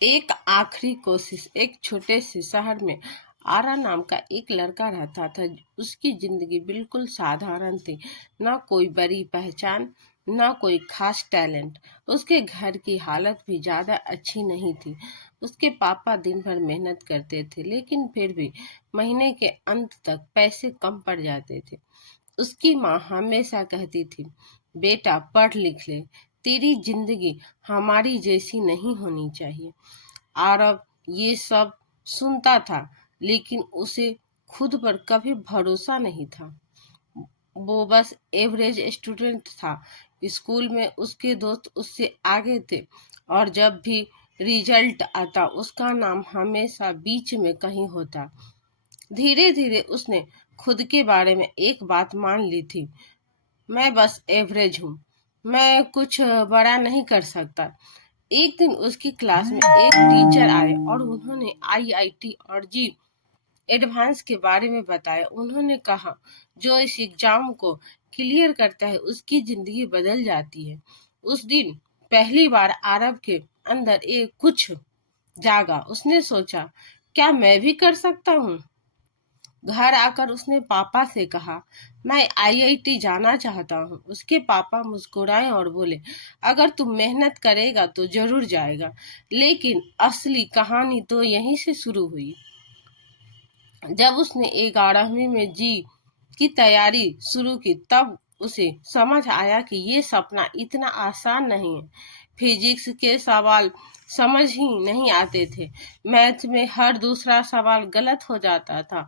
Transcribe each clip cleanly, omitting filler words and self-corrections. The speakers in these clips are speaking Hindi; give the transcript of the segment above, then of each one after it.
एक आखिरी कोशिश। एक छोटे से शहर में आरा नाम का एक लड़का रहता था। उसकी जिंदगी बिल्कुल साधारण थी। न कोई बड़ी पहचान, न कोई खास टैलेंट। उसके घर की हालत भी ज्यादा अच्छी नहीं थी। उसके पापा दिन भर मेहनत करते थे, लेकिन फिर भी महीने के अंत तक पैसे कम पड़ जाते थे। उसकी माँ हमेशा कहती थी, बेटा पढ़ लिख ले, तेरी जिंदगी हमारी जैसी नहीं होनी चाहिए। आरव ये सब सुनता था, लेकिन उसे खुद पर कभी भरोसा नहीं था। वो बस एवरेज स्टूडेंट था। स्कूल में उसके दोस्त उससे आगे थे, और जब भी रिजल्ट आता उसका नाम हमेशा बीच में कहीं होता। धीरे धीरे उसने खुद के बारे में एक बात मान ली थी, मैं बस एवरेज हूँ, मैं कुछ बड़ा नहीं कर सकता। एक दिन उसकी क्लास में एक टीचर आए और उन्होंने आईआईटी और जी एडवांस के बारे में बताया। उन्होंने कहा, जो इस एग्जाम को क्लियर करता है उसकी जिंदगी बदल जाती है। उस दिन पहली बार आरव के अंदर एक कुछ जागा। उसने सोचा, क्या मैं भी कर सकता हूँ? घर आकर उसने पापा से कहा, मैं आईआईटी जाना चाहता हूँ। उसके पापा मुस्कुराए और बोले, अगर तू मेहनत करेगा तो जरूर जाएगा। लेकिन असली कहानी तो यहीं से शुरू हुई। जब उसने 11वीं में जी की तैयारी शुरू की, तब उसे समझ आया कि ये सपना इतना आसान नहीं है। फिजिक्स के सवाल समझ ही नहीं आते थे, मैथ में हर दूसरा सवाल गलत हो जाता था,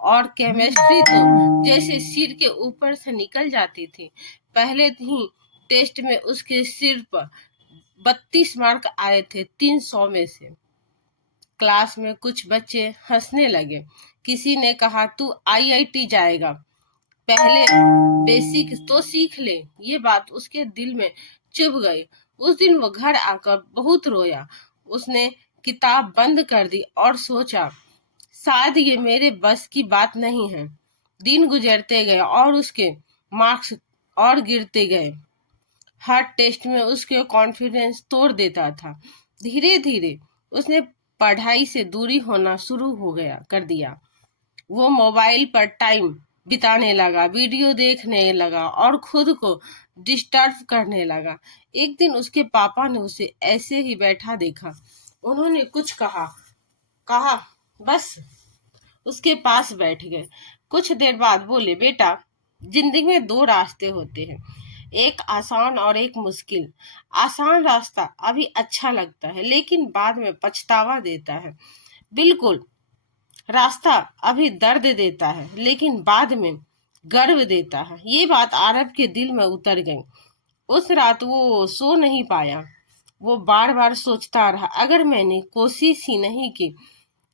और केमिस्ट्री तो जैसे सिर के ऊपर से निकल जाती थी। पहले ही टेस्ट में उसके सिर पर 32 मार्क आए थे 300 में से। क्लास में कुछ बच्चे हंसने लगे। किसी ने कहा, तू आईआईटी जाएगा, पहले बेसिक तो सीख ले। ये बात उसके दिल में चुभ गई। उस दिन वो घर आकर बहुत रोया। उसने किताब बंद कर दी और सोचा, शायद ये मेरे बस की बात नहीं है। दिन गुजरते गए और उसके मार्क्स और गिरते गए। हर टेस्ट में उसके कॉन्फिडेंस तोड़ देता था। धीरे धीरे उसने पढ़ाई से दूरी होना शुरू हो गया कर दिया। वो मोबाइल पर टाइम बिताने लगा, वीडियो देखने लगा और खुद को डिस्टर्ब करने लगा। एक दिन उसके पापा ने उसे ऐसे ही बैठा देखा। उन्होंने कुछ कहा कहा बस उसके पास बैठ गए। कुछ देर बाद बोले, बेटा जिंदगी में दो रास्ते होते हैं, एक आसान और एक मुश्किल। आसान रास्ता अभी अच्छा लगता है, लेकिन बाद में पछतावा देता है। बिल्कुल, रास्ता अभी दर्द देता है, लेकिन बाद में गर्व देता है। ये बात आरब के दिल में उतर गई। उस रात वो सो नहीं पाया। वो बार बार सोचता रहा, अगर मैंने कोशिश ही नहीं की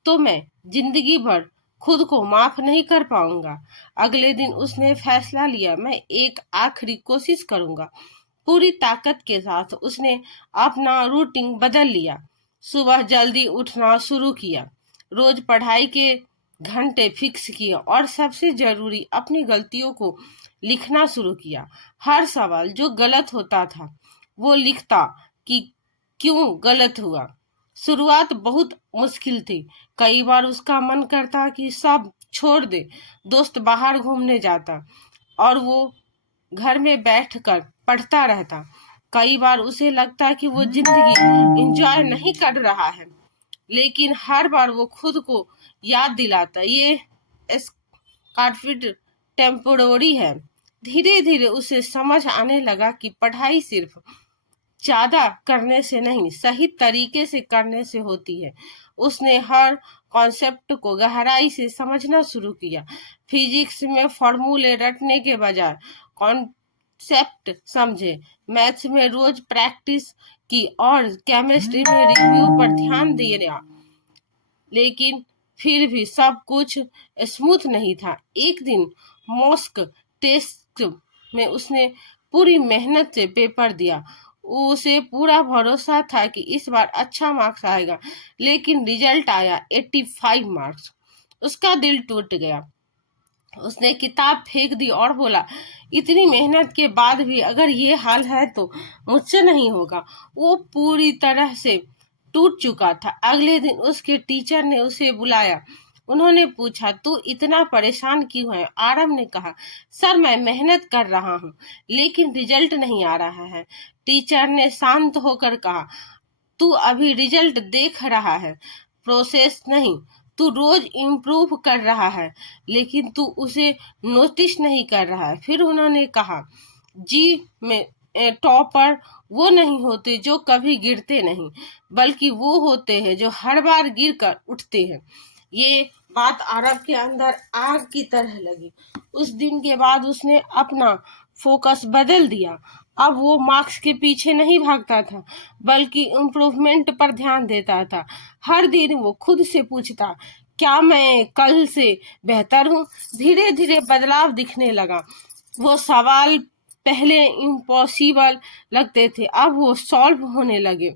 तो मैं जिंदगी भर खुद को माफ नहीं कर पाऊंगा। अगले दिन उसने फैसला लिया, मैं एक आखिरी कोशिश करूंगा। पूरी ताकत के साथ उसने अपना रूटीन बदल लिया। सुबह जल्दी उठना शुरू किया, रोज पढ़ाई के घंटे फिक्स किए, और सबसे जरूरी अपनी गलतियों को लिखना शुरू किया। हर सवाल जो गलत होता था वो लिखता कि क्यों गलत हुआ। शुरुआत बहुत मुश्किल थी। कई बार उसका मन करता कि सब छोड़ दे, दोस्त बाहर घूमने जाता और वो घर में बैठकर पढ़ता रहता। कई बार उसे लगता कि वो जिंदगी एंजॉय नहीं कर रहा है, लेकिन हर बार वो खुद को याद दिलाता, ये स्कॉटफिट टेम्पोररी है। धीरे धीरे उसे समझ आने लगा कि पढ़ाई सिर्फ ज्यादा करने से नहीं, सही तरीके से करने से होती है। उसने हर कॉन्सेप्ट को गहराई से समझना शुरू किया। फिजिक्स में फॉर्मूले रटने के बजाय कॉन्सेप्ट समझे, मैथ्स में रोज प्रैक्टिस की और केमिस्ट्री में रिव्यू पर ध्यान दिया। लेकिन फिर भी सब कुछ स्मूथ नहीं था। एक दिन मॉस्क टेस्ट में उसने पूरी मेहनत से पेपर दिया। उसे पूरा भरोसा था कि इस बार अच्छा मार्क्स आएगा, लेकिन रिजल्ट आया 85 मार्क्स। उसका दिल टूट गया। उसने किताब फेंक दी और बोला, इतनी मेहनत के बाद भी अगर ये हाल है तो मुझसे नहीं होगा। वो पूरी तरह से टूट चुका था। अगले दिन उसके टीचर ने उसे बुलाया। उन्होंने पूछा, तू इतना परेशान क्यों है? आरव ने कहा, सर मैं मेहनत कर रहा हूँ लेकिन रिजल्ट नहीं आ रहा है। टीचर ने शांत होकर कहा, तू अभी रिजल्ट देख रहा है, प्रोसेस नहीं। तू रोज इम्प्रूव कर रहा है लेकिन तू उसे नोटिस नहीं कर रहा है। फिर उन्होंने कहा, जी में टॉपर वो नहीं होते जो कभी गिरते नहीं, बल्कि वो होते हैं जो हर बार गिर कर उठते हैं। ये बात आरव के अंदर आग की तरह लगी। उस दिन के बाद उसने अपना फोकस बदल दिया। अब वो मार्क्स के पीछे नहीं भागता था बल्कि इम्प्रूवमेंट पर ध्यान देता था। हर दिन वो खुद से पूछता, क्या मैं कल से बेहतर हूँ? धीरे धीरे बदलाव दिखने लगा। वो सवाल पहले इम्पॉसिबल लगते थे, अब वो सॉल्व होने लगे।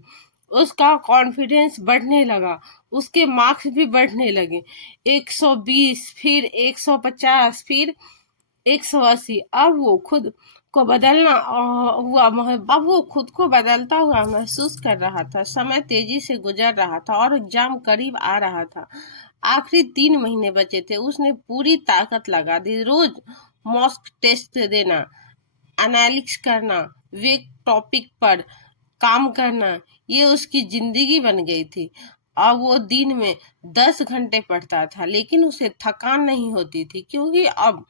उसका कॉन्फिडेंस बढ़ने लगा, उसके मार्क्स भी बढ़ने लगे। 120, फिर 150, फिर 180। अब वो खुद को बदलता हुआ महसूस कर रहा था। समय तेजी से गुजर रहा था और एग्जाम करीब आ रहा था। आखिरी 3 महीने बचे थे। उसने पूरी ताकत लगा दी। रोज मॉक टेस्ट देना, एनालिसिस करना, वे टॉपिक पर काम करना, ये उसकी जिंदगी बन गई थी। अब वो दिन में 10 घंटे पढ़ता था लेकिन उसे थकान नहीं होती थी, क्योंकि अब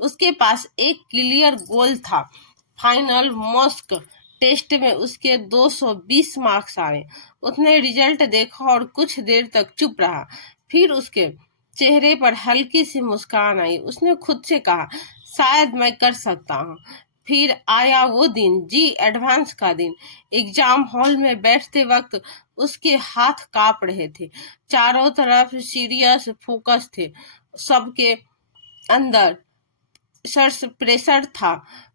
उसके पास एक क्लियर गोल था। फाइनल मॉक टेस्ट में उसके 220 मार्क्स आए। उसने रिजल्ट देखा और कुछ देर तक चुप रहा। फिर उसके चेहरे पर हल्की सी मुस्कान आई। उसने खुद से कहा, शायद मैं कर सकता हूँ। फिर आया वो दिन, जी एडवांस का दिन। एग्जाम हॉल में बैठते वक्त उसके हाथ कांप रहे थे। चारों तरफ सीरियस फोकस थे। सबके अंदर सर्च प्रेशर था,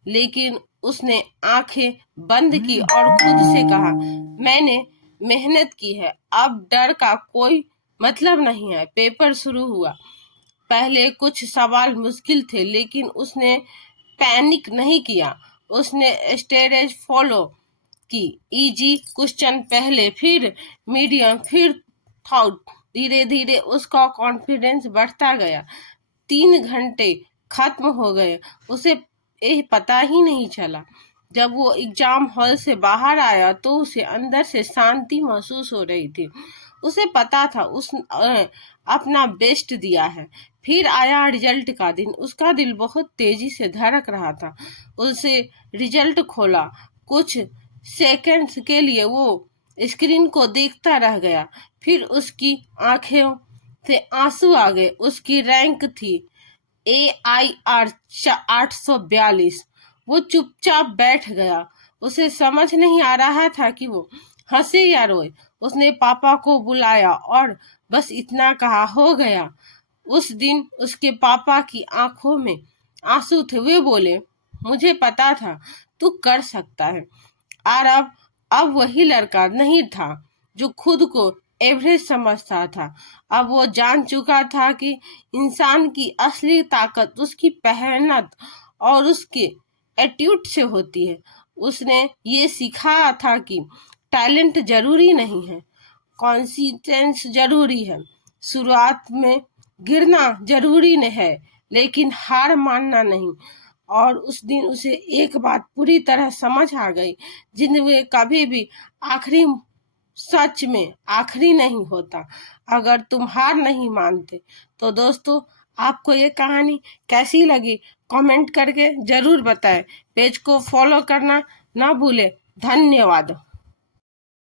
लेकिन उसने आंखें बंद की और खुद से कहा, मैंने मेहनत की है, अब डर का कोई मतलब नहीं है। पेपर शुरू हुआ। पहले कुछ सवाल मुश्किल थे लेकिन उसने पैनिक नहीं किया। उसने स्टेज फॉलो की। इजी क्वेश्चन पहले, फिर मीडियम, फिर थॉट। धीरे धीरे उसका कॉन्फिडेंस बढ़ता गया। 3 घंटे खत्म हो गए, उसे पता ही नहीं चला। जब वो एग्जाम हॉल से बाहर आया तो उसे अंदर से शांति महसूस हो रही थी। उसे पता था अपना बेस्ट दिया है। फिर आया रिजल्ट का दिन। उसका दिल बहुत तेजी से धड़क रहा था। उसे रिजल्ट खोला। कुछ सेकंड्स के लिए वो स्क्रीन को देखता रह गया। फिर उसकी आंखों से आंसू आ गए। उसकी रैंक थी AIR 842। वो चुपचाप बैठ गया। उसे समझ नहीं आ रहा था कि वो हंसे या रोए। उसने पापा को बुलाया और बस इतना कहा, हो गया। उस दिन उसके पापा की आंखों में आंसू थे। वे बोले, मुझे पता था तू कर सकता है। आरव अब वही लड़का नहीं था जो खुद को एवरेज समझता था। अब वो जान चुका था कि इंसान की असली ताकत उसकी मेहनत और उसके एटीट्यूड से होती है। उसने ये सीखा था कि टैलेंट जरूरी नहीं है, कॉन्सिस्टेंस जरूरी है। शुरुआत में गिरना जरूरी नहीं है, लेकिन हार मानना नहीं। और उस दिन उसे एक बात पूरी तरह समझ आ गई, जिंदगी कभी भी आखिरी सच में आखिरी नहीं होता अगर तुम हार नहीं मानते। तो दोस्तों, आपको ये कहानी कैसी लगी कमेंट करके जरूर बताएं। पेज को फॉलो करना ना भूलें। धन्यवाद।